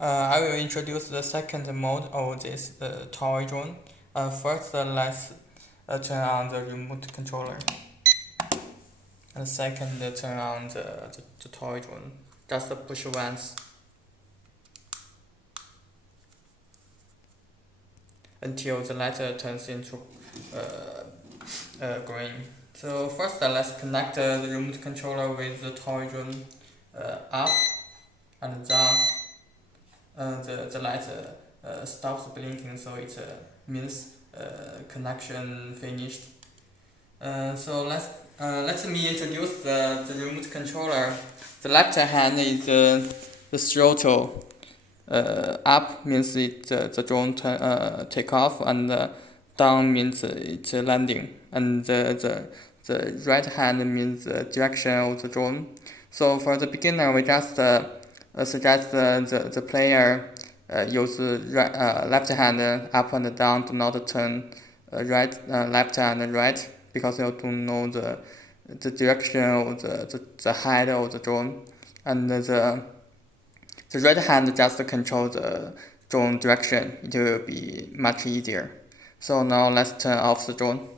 I will introduce the second mode of this toy drone. First, let's turn on the remote controller. And second, turn on the toy drone. Just push once until the light turns into green. So first, let's connect the remote controller with the toy drone up and down. The light stops blinking, so it means connection finished. So let me introduce the remote controller. The left hand is the throttle. Up means the drone take off, and down means it's landing. And the right hand means the direction of the drone. So for the beginner, we just suggest the player use left hand up and down. Do not turn left and right, because you don't know the direction of the height of the drone. And the right hand just control the drone direction. It will be much easier. So now let's turn off the drone.